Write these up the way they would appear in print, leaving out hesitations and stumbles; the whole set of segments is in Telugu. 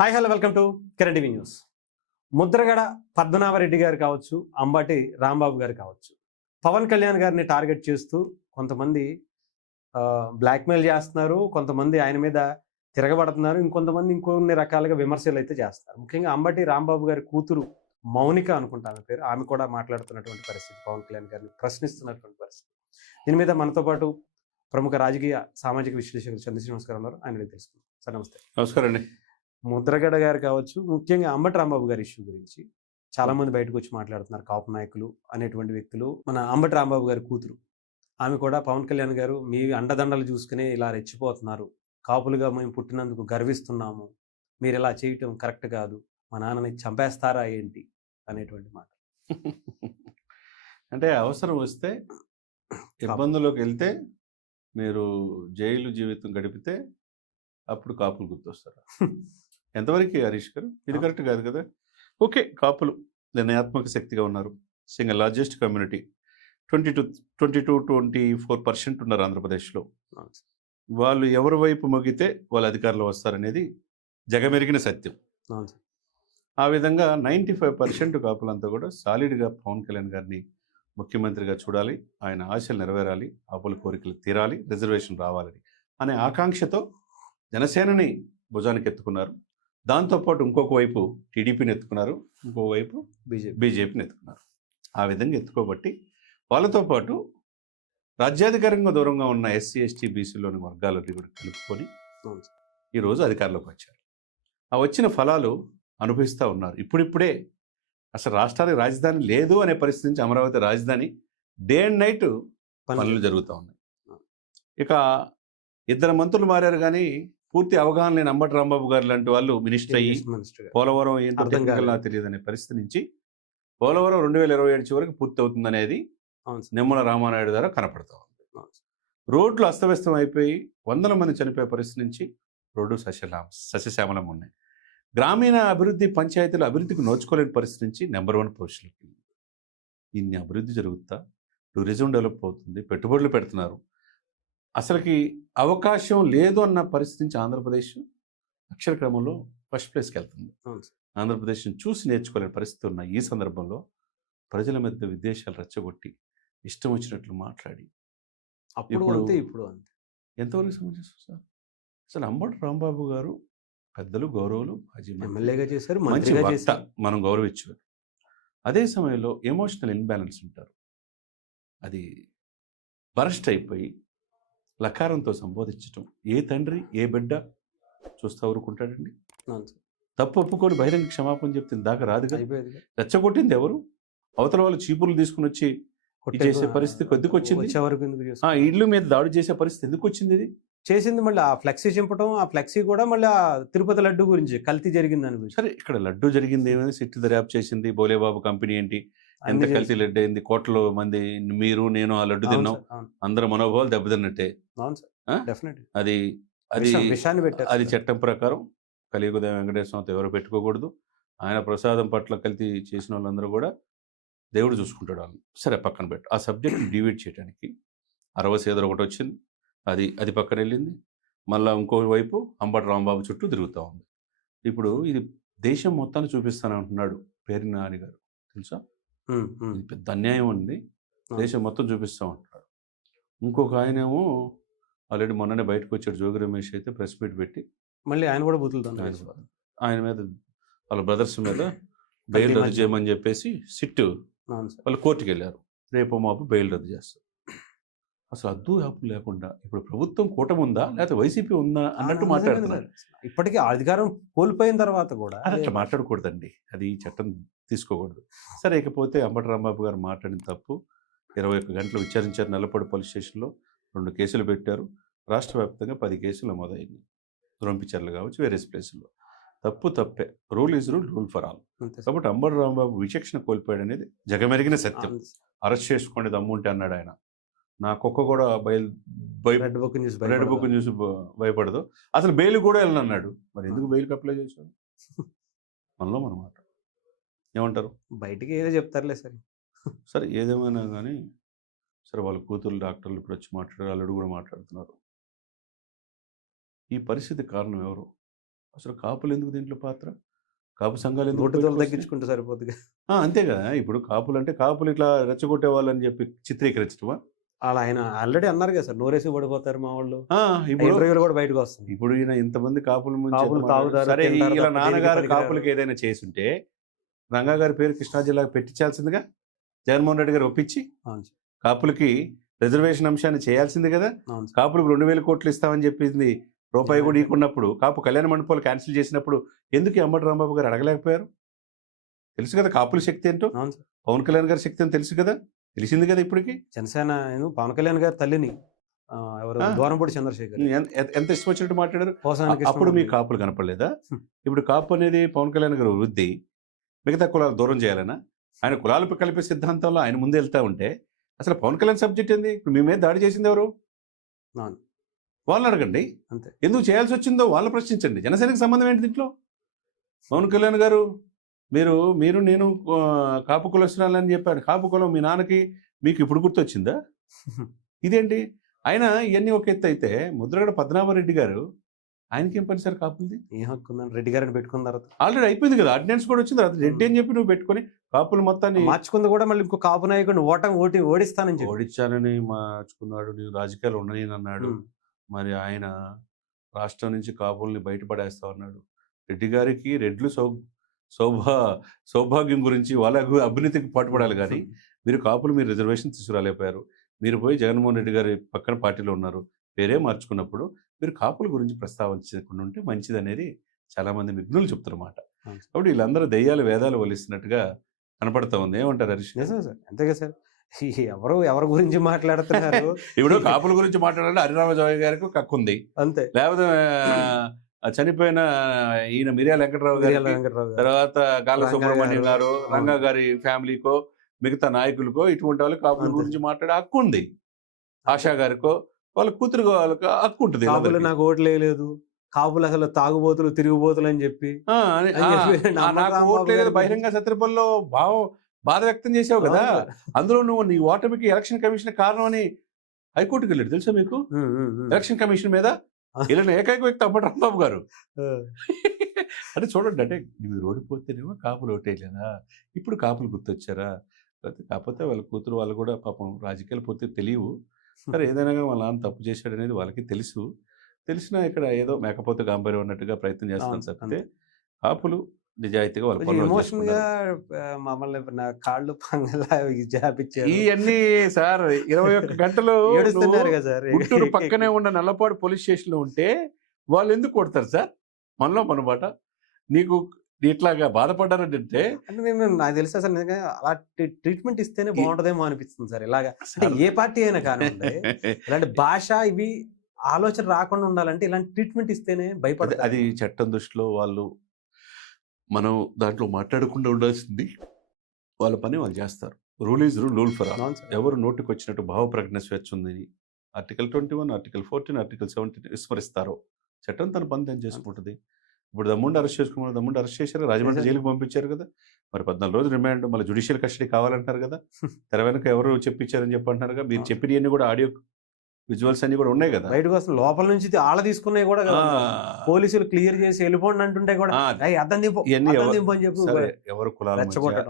Hi hello welcome to Kiran TV news. Mudragada Padmanabha Reddy గారు కావచ్చు, అంబటి రాంబాబు గారు కావచ్చు, పవన్ కళ్యాణ్ గారిని టార్గెట్ చేస్తూ కొంతమంది బ్లాక్మెయిల్ చేస్తున్నారు, కొంతమంది ఆయన మీద తిరగబడుతున్నారు, ఇంకొంతమంది ఇంకొన్ని రకాలుగా విమర్శలు అయితే చేస్తారు. ముఖ్యంగా అంబటి రాంబాబు గారి కూతురు మౌనిక అనుకుంటా ఆమె పేరు, ఆమె కూడా మాట్లాడుతున్నటువంటి పరిస్థితి, పవన్ కళ్యాణ్ గారిని ప్రశ్నిస్తున్నటువంటి పరిస్థితి. దీని మీద మనతో పాటు ప్రముఖ రాజకీయ సామాజిక విశ్లేషకులు చంద్రశ్రీనివాస్ గారు ఉన్నారు. ఆయన తెలుసుకుందాం. సార్ నమస్తే. నమస్కారం అండి. ముద్రగడ గారు కావచ్చు, ముఖ్యంగా అంబటి రాంబాబు గారి ఇష్యూ గురించి చాలా మంది బయటకు వచ్చి మాట్లాడుతున్నారు. కాపు నాయకులు అనేటువంటి వ్యక్తులు, మన అంబటి రాంబాబు గారి కూతురు ఆమె కూడా పవన్ కళ్యాణ్ గారు మీ అండదండలు చూసుకునే ఇలా రెచ్చిపోతున్నారు, కాపులుగా మేము పుట్టినందుకు గర్విస్తున్నాము, మీరు ఇలా చేయటం కరెక్ట్ కాదు, మా నాన్నని చంపేస్తారా ఏంటి అనేటువంటి మాట. అంటే అవసరం వస్తే ఇబ్బందుల్లోకి వెళ్తే మీరు జైలు జీవితం గడిపితే అప్పుడు కాపులు గుర్తొస్తారు. ఎంతవరకు హరీష్ గారు ఇది కరెక్ట్ కాదు కదా. ఓకే, కాపులు నిర్ణయాత్మక శక్తిగా ఉన్నారు. సింగిల్ లార్జెస్ట్ కమ్యూనిటీ 22-24% ఉన్నారు ఆంధ్రప్రదేశ్లో. వాళ్ళు ఎవరి వైపు మొగితే వాళ్ళు అధికారంలో వస్తారనేది జగమెరిగిన సత్యం. ఆ విధంగా 95% కాపులంతా కూడా సాలిడ్గా పవన్ కళ్యాణ్ గారిని ముఖ్యమంత్రిగా చూడాలి, ఆయన ఆశలు నెరవేరాలి, ఆపుల కోరికలు తీరాలి, రిజర్వేషన్ రావాలని అనే ఆకాంక్షతో జనసేనని భుజానికి ఎత్తుకున్నారు. దాంతోపాటు ఇంకొక వైపు టీడీపీని ఎత్తుకున్నారు, ఇంకో వైపు బీజేపీని ఎత్తుకున్నారు. ఆ విధంగా ఎత్తుకోబట్టి వాళ్ళతో పాటు రాజ్యాధికారంగా దూరంగా ఉన్న ఎస్సీ ఎస్టీ బీసీలోని వర్గాలని కూడా కలుపుకొని ఈరోజు అధికారంలోకి వచ్చారు. ఆ వచ్చిన ఫలాలు అనుభవిస్తూ ఉన్నారు. ఇప్పుడిప్పుడే అసలు రాష్ట్రానికి రాజధాని లేదు అనే పరిస్థితి నుంచి అమరావతి రాజధాని డే అండ్ నైట్ పనులు జరుగుతూ ఉన్నాయి. ఇక ఇద్దరు మంత్రులు మారారు, కానీ పూర్తి అవగాహన లేని అంబటి రాంబాబు గారు లాంటి వాళ్ళు మినిస్టర్ అయ్యి పోలవరం ఏంటో నాకు తెలియదు అనే పరిస్థితి నుంచి పోలవరం 2027 చివరికి పూర్తి అవుతుందనేది నిమ్మల రామానాయుడు ద్వారా కనపడుతూ ఉంది. రోడ్లు అస్తవ్యస్తం అయిపోయి 100 మంది చనిపోయే పరిస్థితి నుంచి రోడ్డు సస్యశ్యామలం ఉన్నాయి. గ్రామీణ అభివృద్ధి పంచాయతీల అభివృద్ధికి నోచుకోలేని పరిస్థితి నుంచి నెంబర్ 1 పొజిషన్కి. ఇన్ని అభివృద్ధి జరుగుతా, టూరిజం డెవలప్ అవుతుంది, పెట్టుబడులు పెడుతున్నారు. అసలుకి అవకాశం లేదు అన్న పరిస్థితి నుంచి ఆంధ్రప్రదేశ్ అక్షర క్రమంలో ఫస్ట్ ప్లేస్కి వెళ్తుంది. ఆంధ్రప్రదేశ్ని చూసి నేర్చుకోలేని పరిస్థితి ఉన్న ఈ సందర్భంలో ప్రజల మధ్య విద్వేషాలు రెచ్చగొట్టి ఇష్టం వచ్చినట్లు మాట్లాడి ఇప్పుడు ఎంతవరకు సమంజసం సార్? అసలు అంబటి రాంబాబు గారు పెద్దలు, గౌరవులు, ఎమ్మెల్యేగా చేశారు, మంచి వక్త, మనం గౌరవించారు. అదే సమయంలో ఎమోషనల్ ఇన్బ్యాలెన్స్ ఉంటారు. అది బరస్ట్ అయిపోయి లకారంతో సంబోధించటం ఏ తండ్రి ఏ బిడ్డ చూస్తూ ఊరుకుంటాడండి? తప్పు ఒప్పుకొని బహిరంగ క్షమాపణ చెప్తే దాకా రాదుగా. రెచ్చగొట్టింది ఎవరు? అవతల వాళ్ళు చీపుర్లు తీసుకుని వచ్చి చేసే పరిస్థితి ఎందుకు వచ్చింది? ఇళ్ళు మీద దాడి చేసే పరిస్థితి ఎందుకు వచ్చింది? ఇది చేసింది మళ్ళీ ఆ ఫ్లెక్సీ చింపటం, ఆ ఫ్లెక్సీ కూడా మళ్ళీ ఆ తిరుపతి లడ్డు గురించి కల్తీ జరిగింది అని. సరే, ఇక్కడ లడ్డు జరిగింది ఏమైనా సిట్టు దర్యాప్తు చేసింది, బోలేబాబు కంపెనీ ఏంటి, ఎంత కల్తీ లడ్డు అయింది, కోట్ల మంది మీరు నేను ఆ లడ్డు తిన్నాం, అందరూ మనోభావాలు దెబ్బతిన్నట్టే. అది అది అది చట్టం ప్రకారం కలియుగదేవ వెంకటేశ్వరతో ఎవరు పెట్టుకోకూడదు. ఆయన ప్రసాదం పట్ల కల్తీ చేసిన వాళ్ళందరూ కూడా దేవుడు చూసుకుంటాడు వాళ్ళని. సరే, పక్కన పెట్టు. ఆ సబ్జెక్ట్ డివైడ్ చేయడానికి 60 సేదరు ఒకటి వచ్చింది, అది పక్కన వెళ్ళింది. మళ్ళీ ఇంకోవైపు అంబటి రాంబాబు చుట్టూ తిరుగుతూ ఉంది. ఇప్పుడు ఇది దేశం మొత్తాన్ని చూపిస్తానంటున్నాడు పేర్ని నాని గారు, తెలుసా? ఇది పెద్ద అన్యాయం ఉంది, దేశం మొత్తం చూపిస్తూ ఉంటున్నాడు. ఇంకొక ఆయనేమో ఆల్రెడీ మొన్ననే బయటకు వచ్చాడు, జోగి రమేష్ అయితే ప్రెస్ మీట్ పెట్టి మళ్ళీ ఆయన కూడా బుద్ధులుతాను, ఆయన మీద వాళ్ళ బ్రదర్స్ మీద బెయిల్ రద్దు చేయమని చెప్పేసి సిట్టు వాళ్ళు కోర్టుకు వెళ్ళారు. రేపు మాపు బెయిల్ రద్దు చేస్తారు. అసలు అద్దు యాపు లేకుండా ఇప్పుడు ప్రభుత్వం కూటమి ఉందా లేకపోతే వైసీపీ ఉందా అన్నట్టు మాట్లాడుతున్నారు. ఇప్పటికీ అధికారం కోల్పోయిన తర్వాత కూడా అట్లా మాట్లాడకూడదండి, అది చట్టం తీసుకోకూడదు. సరే, ఇకపోతే అంబటి రాంబాబు గారు మాట్లాడిన తప్పు 21 గంటలు విచారించారు. నల్లపొడి పోలీస్ స్టేషన్లో 2 కేసులు పెట్టారు. రాష్ట్ర వ్యాప్తంగా 10 కేసులు నమోదైంది. దురంపిచర్లు కావచ్చు, వేరే ప్లేసుల్లో. తప్పే. Rule is rule, rule for all. కాబట్టి అంబటి రాంబాబు విచక్షణ కోల్పోయాడు అనేది జగమెరిగిన సత్యం. అరెస్ట్ చేసుకోండి దమ్ముంటే అన్నాడు ఆయన. నా కుక్క కూడా రెడ్ బుక్ చూసి భయపడదు, అసలు బెయిల్ కూడా వెళ్ళనన్నాడు. మరి ఎందుకు బెయిల్కి అప్లై చేశాడు? మనలో మన మాట ఏమంటారు? బయటికి ఏదో చెప్తారులే సరే. సరే, ఏదేమైనా కానీ సరే, వాళ్ళ కూతురు డాక్టర్లు ఇప్పుడు వచ్చి మాట్లాడారు, అల్లుడు కూడా మాట్లాడుతున్నారు. ఈ పరిస్థితి కారణం ఎవరు? అసలు కాపులు ఎందుకు దీంట్లో పాత్ర? కాపు సంఘాలు ఎందుకు నోటు దొల బయటకు వస్తాయి? తగ్గించుకుంటే సరిపోతుంది. అంతే కదా! ఇప్పుడు కాపులు అంటే కాపులు ఇట్లా రెచ్చగొట్టే వాళ్ళని చెప్పి చిత్రీకరించడమా? అలా ఆయన ఆల్రెడీ అన్నారు కదా సార్, నోరేసి పడిపోతారు మా వాళ్ళు. ఇప్పుడు ఇంటర్వ్యూలు కూడా బయటకు వస్తుంది. ఇప్పుడు ఈయన ఇంతమంది కాపుల ముందు కాపులు తాగుతారు, సరే తింటారు ఇలా తప్ప దేనికి నాన్నగారు పనికిరారు. కాపులకి ఏదైనా చేసుంటే రంగా గారి పేరు కృష్ణా జిల్లాకు పెట్టించాల్సిందిగా జగన్మోహన్ రెడ్డి గారు ఒప్పించి అవును సార్. కాపులకి రిజర్వేషన్ అంశాన్ని చేయాల్సింది కదా. అవును సార్. కాపులకు 2,000 కోట్లు ఇస్తామని చెప్పింది రూపాయి కూడా ఇకున్నప్పుడు కాపు కళ్యాణ మండపాలు క్యాన్సిల్ చేసినప్పుడు ఎందుకు ఈ అంబటి రాంబాబు గారు అడగలేకపోయారు? తెలుసు కదా కాపుల శక్తి ఏంటో, అవును సార్. పవన్ కళ్యాణ్ గారి శక్తి అని తెలుసు కదా, తెలిసింది కదా ఇప్పటికి. జనసేన పవన్ కళ్యాణ్ గారి తల్లిని ఎవరు దూరంపూడి చంద్రశేఖర్ ఎంత ఇష్టం వచ్చినట్టు మాట్లాడారు. పోసానికి అప్పుడు మీ కాపులు కనపడలేదా? ఇప్పుడు కాపు అనేది పవన్ కళ్యాణ్ గారు వృద్ధి, మిగతా కులాలు దూరం చేయాలనా? ఆయన కులాలకు కలిపే సిద్ధాంతంలో ఆయన ముందు వెళ్తా ఉంటే అసలు పవన్ కళ్యాణ్ సబ్జెక్ట్ ఏంది? ఇప్పుడు మీ మీద దాడి చేసింది ఎవరు? అవును. వాళ్ళని అడగండి. అంతే. ఎందుకు చేయాల్సి వచ్చిందో వాళ్ళు ప్రశ్నించండి. జనసేనకి సంబంధం ఏంటి దీంట్లో? పవన్ కళ్యాణ్ గారు మీరు నేను కాపు కులస్తురాలని చెప్పాడు. కాపు కులం మీ నాన్నకి మీకు ఇప్పుడు గుర్తొచ్చిందా? ఇదేంటి? ఆయన ఇవన్నీ ఒక ఎత్తు అయితే ముద్రగడ పద్మనాభరెడ్డి గారు ఆయనకేం పని సార్ కాపులది? ఏ హక్కు ఉందని రెడ్డి గారిని పెట్టుకున్న తర్వాత ఆల్రెడీ అయిపోయింది కదా, ఆర్డినెన్స్ కూడా వచ్చింది. అది రెడ్డి అని చెప్పి నువ్వు పెట్టుకొని కాపులు మొత్తాన్ని మార్చుకుంది కూడా మళ్ళీ ఇంకో కాపు నాయకుడిని ఓడిస్తానని చెప్పి. ఓడించానని మార్చుకున్నాడు. నేను రాజకీయాలు ఉండని అన్నాడు. మరి ఆయన రాష్ట్రం నుంచి కాపుల్ని బయటపడేస్తా ఉన్నాడు. రెడ్డి గారికి రెడ్లు సౌభాగ్యం గురించి వాళ్ళ అభివృద్ధికి పాటుపడాలి కానీ మీరు కాపులు మీరు రిజర్వేషన్ తీసుకురాలేకపోయారు. మీరు పోయి జగన్మోహన్ రెడ్డి గారి పక్కన పార్టీలో ఉన్నారు, పేరే మార్చుకున్నప్పుడు మీరు కాపుల గురించి ప్రస్తావించకుండా ఉంటే మంచిది అనేది చాలామంది విఘ్నులు చెప్తున్నమాట. కాబట్టి వీళ్ళందరూ దెయ్యాలు వేదాలు వలిస్తున్నట్టుగా కనపడతా ఉంది. ఏమంటారు హరీష్? నిజమే సార్, అంతేగా సార్. ఎవరి గురించి మాట్లాడుతున్నారు? ఇప్పుడు కాపుల గురించి మాట్లాడాలంటే హరిరామజోయ గారికి కక్కుంది అంతే, లేకపోతే చనిపోయిన ఈయన మిర్యాల వెంకటరావు గారి, తర్వాత గాల సుబ్రహ్మణ్యం గారు, రంగా గారి ఫ్యామిలీకో మిగతా నాయకులకో ఇటువంటి వాళ్ళకి కాపుల గురించి మాట్లాడే హక్కు ఉంది. ఆశా గారికో వాళ్ళ కూతురు వాళ్ళకి హక్కు ఉంటుంది. కాపులు నాకు ఓట్లు వేయలేదు, కాపులు అసలు తాగుబోతులు తిరుగుబోతులు అని చెప్పి నాకు ఓట్లు లేదు బహిరంగ సత్రపల్లిలో బాధ వ్యక్తం చేసావు కదా. అందులో నువ్వు నీ ఓటమికి ఎలక్షన్ కమిషన్ కారణం అని హైకోర్టుకి వెళ్ళాడు తెలుసా మీకు? ఎలక్షన్ కమిషన్ మీద వెళ్ళిన ఏకైక వ్యక్తి అంబటి రాంబాబు గారు. అంటే చూడండి, అంటే మీరు ఓడిపోతేనేమో కాపులు ఓటేయలేదా, ఇప్పుడు కాపులు గుర్తొచ్చారా? కాకపోతే వాళ్ళ కూతురు వాళ్ళు కూడా పాపం రాజకీయాలు పోతే తెలియవు. సరే ఏదైనా కానీ వాళ్ళ నాన్న తప్పు చేశాడు అనేది వాళ్ళకి తెలిసినా ఇక్కడ ఏదో మేకపోతే గాంభీర్యం ఉన్నట్టుగా ప్రయత్నం చేస్తున్నాను తప్పితే కాపులు నిజాయితీగా వాళ్ళ పనులు ఎమోషన్ గా మమ్మల్ని నా కాళ్ళు పంగలా జాపించారు. ఇవన్నీ సార్ 21 గంటలు ఏడుస్తున్నారు కదా సార్. గుంటూరు పక్కనే ఉన్న నల్లపాడు పోలీస్ స్టేషన్ లో ఉంటే వాళ్ళు ఎందుకు కొడతారు సార్? మనలో మనమాట నీకు ఇట్లాగా బాధపడ్డారంటే అంటే మేము నాకు తెలిసి అసలు నిజంగా అలా ట్రీట్మెంట్ ఇస్తేనే బాగుంటదేమో అనిపిస్తుంది సార్. ఇలాగా ఏ పార్టీ అయినా కానివ్వండి, ఇలాంటి భాష ఇవి ఆలోచన రాకుండా ఉండాలంటే ఇలాంటి ట్రీట్మెంట్ ఇస్తేనే భయపడతారు. అది చట్టం దృష్టిలో వాళ్ళు మనం దాంట్లో మాట్లాడకుండా ఉండాల్సింది. వాళ్ళ పని వాళ్ళు చేస్తారు. Rule is rule for all. ఎవరు నోటికి వచ్చినట్టు భావ ప్రకటన స్వేచ్ఛ ఉంది, ఆర్టికల్ 21, ఆర్టికల్ 14, ఆర్టికల్ 17 విస్మరిస్తారో చట్టం తన పని తను చేసుకుంటుంది. ఇప్పుడు దమ్ముండి అరెస్ట్ చేశారు, రాజమండ్రి జైలుకి పంపించారు కదా. మరి 14 రోజులు రిమాండ్, మళ్ళీ జ్యుడిషియల్ కస్టడీ కావాలంటారు కదా. తెర వెనక ఎవరు చెప్పించారని చెప్పి అంటున్నారు కదా. మీరు చెప్పినవన్నీ కూడా ఆడియో విజువల్స్ అన్ని కూడా ఉన్నాయి కదా బయటకు వస్తుంది. లోపల నుంచి ఆళ్ళ తీసుకున్నాయి కూడా పోలీసులు క్లియర్ చేసి వెళ్ళిపోండి అంటుంటే కూడా అర్థం దింపు అని చెప్పి ఎవరు కులాల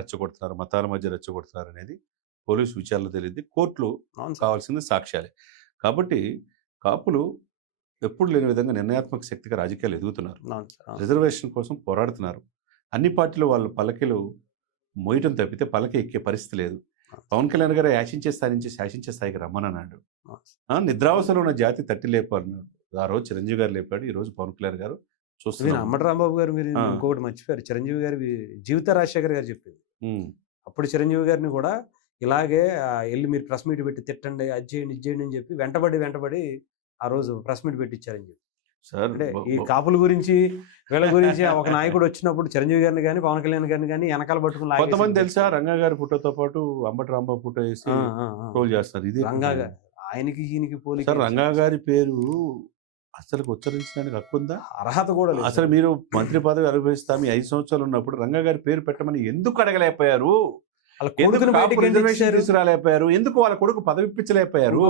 రెచ్చగొడుతున్నారు, మతాల మధ్య రెచ్చగొడుతున్నారు అనేది పోలీసు విచారణలో తెలియదు. కోర్టులు కావాల్సింది సాక్ష్యాలే. కాబట్టి కాపులు ఎప్పుడు లేని విధంగా నిర్ణయాత్మక శక్తిగా రాజకీయాలు ఎదుగుతున్నారు, రిజర్వేషన్ కోసం పోరాడుతున్నారు. అన్ని పార్టీలు వాళ్ళ పల్లకిలు మోయటం తప్పితే పల్లకి ఎక్కే పరిస్థితి లేదు. పవన్ కళ్యాణ్ గారు యాచించే స్థాయి నుంచి శాసించే స్థాయికి రమ్మనన్నాడు. నిద్రావసరం ఉన్న జాతి తట్టి లేపన్నాడు. ఆ రోజు చిరంజీవి గారు లేపాడు, ఈ రోజు పవన్ కళ్యాణ్ గారు చూస్తున్నారు. అంబటి రాంబాబు గారు మీరు ఇంకొకటి మర్చిపోయారు, చిరంజీవి గారి జీవిత రాజశేఖర్ గారు చెప్పింది. అప్పుడు చిరంజీవి గారిని కూడా ఇలాగే వెళ్ళి మీరు ప్రెస్ మీట్ పెట్టి తిట్టండి, అది చేయండి, ఇది చేయండి అని చెప్పి వెంటబడి ఆ రోజు ప్రెస్ మీట్ పెట్టించారని చెప్పి. అంటే ఈ కాపుల గురించి వీళ్ళ గురించి ఒక నాయకుడు వచ్చినప్పుడు చిరంజీవి గారిని కానీ పవన్ కళ్యాణ్ గారిని కానీ వెనకాల పట్టుకుని కొంతమంది తెలుసా రంగా గారి ఫోటోతో పాటు అంబటి రాంబాబు ఫోటో వేసి ట్రోల్ చేస్తారు. ఇది రంగా గారు ఆయనకి ఈయనకి పోలి రంగా గారి పేరు అసలు ఉచ్చరించడానికి హక్కు ఉందా? అర్హత కూడా లేదు. అసలు మీరు మంత్రి పదవి అనుభవిస్తా మీ 5 సంవత్సరాలు ఉన్నప్పుడు రంగా గారి పేరు పెట్టమని ఎందుకు అడగలేకపోయారు? తీసుకురాలేకపోయారు? ఎందుకు వాళ్ళ కొడుకు పదవి ఇప్పించలేకపోయారు?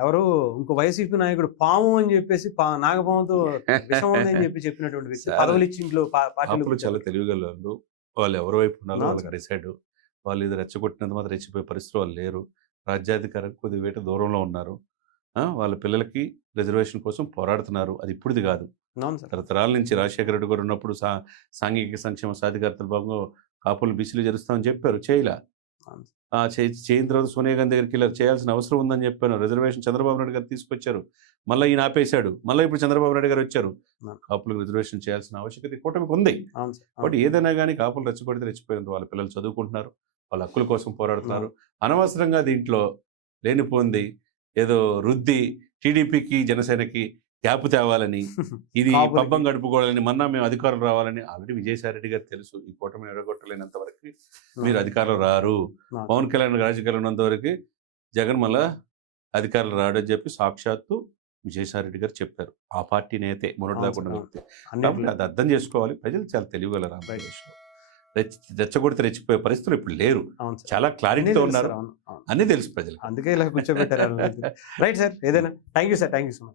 ఎవరు ఇంకో వైసీపీ నాయకుడు పాము అని చెప్పేసి నాగపాముతో విషం ఉంది అని చెప్పినటువంటి వ్యక్తి సార్, పదవులు ఇచ్చి ఇంట్లో పార్టీలో కాపులు చాలా తెలివిగలవాళ్ళు. వాళ్ళు ఎవరి వైపు ఉన్నారో వాళ్ళకి డిసైడ్. వాళ్ళు ఇది రెచ్చగొట్టినంత మాత్రం రెచ్చిపోయే పరిస్థితి వాళ్ళు లేరు. రాజ్యాధికారం కొద్ది వేట దూరంలో ఉన్నారు. వాళ్ళ పిల్లలకి రిజర్వేషన్ కోసం పోరాడుతున్నారు. అది ఇప్పుడుది కాదు, అవును సార్. తరతరాల నుంచి. రాజశేఖర రెడ్డి గారు ఉన్నప్పుడు సాంఘిక సంక్షేమ సాధికారతల భాగంగా కాపులు బీసీలు జరుస్తామని చెప్పారు, చేయలే. అవును. చేయిన తర్వాత సోనియా గాంధీ దగ్గరికి వెళ్ళారు, చేయాల్సిన అవసరం ఉందని చెప్పాను. రిజర్వేషన్ చంద్రబాబు నాయుడు గారు తీసుకొచ్చారు, మళ్ళీ ఈయన ఆపేశాడు. మళ్ళీ ఇప్పుడు చంద్రబాబు నాయుడు గారు వచ్చారు. కాపులకు రిజర్వేషన్ చేయాల్సిన ఆవశ్యకత కూటమికి ఉంది. అవును సార్. బట్ ఏదైనా కానీ కాపులు రెచ్చగొడితే రెచ్చిపోయింది. వాళ్ళ పిల్లలు చదువుకుంటున్నారు, వాళ్ళ హక్కుల కోసం పోరాడుతున్నారు. అనవసరంగా దీంట్లో లేనిపోంది ఏదో రుద్ది టీడీపీకి జనసేనకి గ్యాప్ తేవాలని, ఇది కాపులకి. పబ్బం గడుపుకోవాలని, మన్నా మేము అధికారం రావాలని ఆల్రెడీ విజయసాయి రెడ్డి గారు తెలుసు. ఈ కూటమిని ఎడగొట్టలేనంత వరకు మీరు అధికారం రారు. పవన్ కళ్యాణ్ రాజకీయాలు ఉన్నంత వరకు జగన్ మళ్ళా అధికారులు రాడని చెప్పి సాక్షాత్తు విజయసాయి రెడ్డి గారు చెప్పారు. ఆ పార్టీ నేతే మొన్నటిదాకా ఉన్న వ్యక్తి. కాబట్టి అది అర్థం చేసుకోవాలి. ప్రజలు చాలా తెలియగలరు. ఆంధ్రప్రదేశ్లో రెచ్చగొడితే రెచ్చిపోయే పరిస్థితులు ఇప్పుడు లేరు. చాలా క్లారిటీతో ఉన్నారు. అన్నీ తెలుసు ప్రజలు. అందుకే ఇలా కూర్చోబెట్టారు. రైట్ సార్, ఏదైనా thank you sir, thank you so much.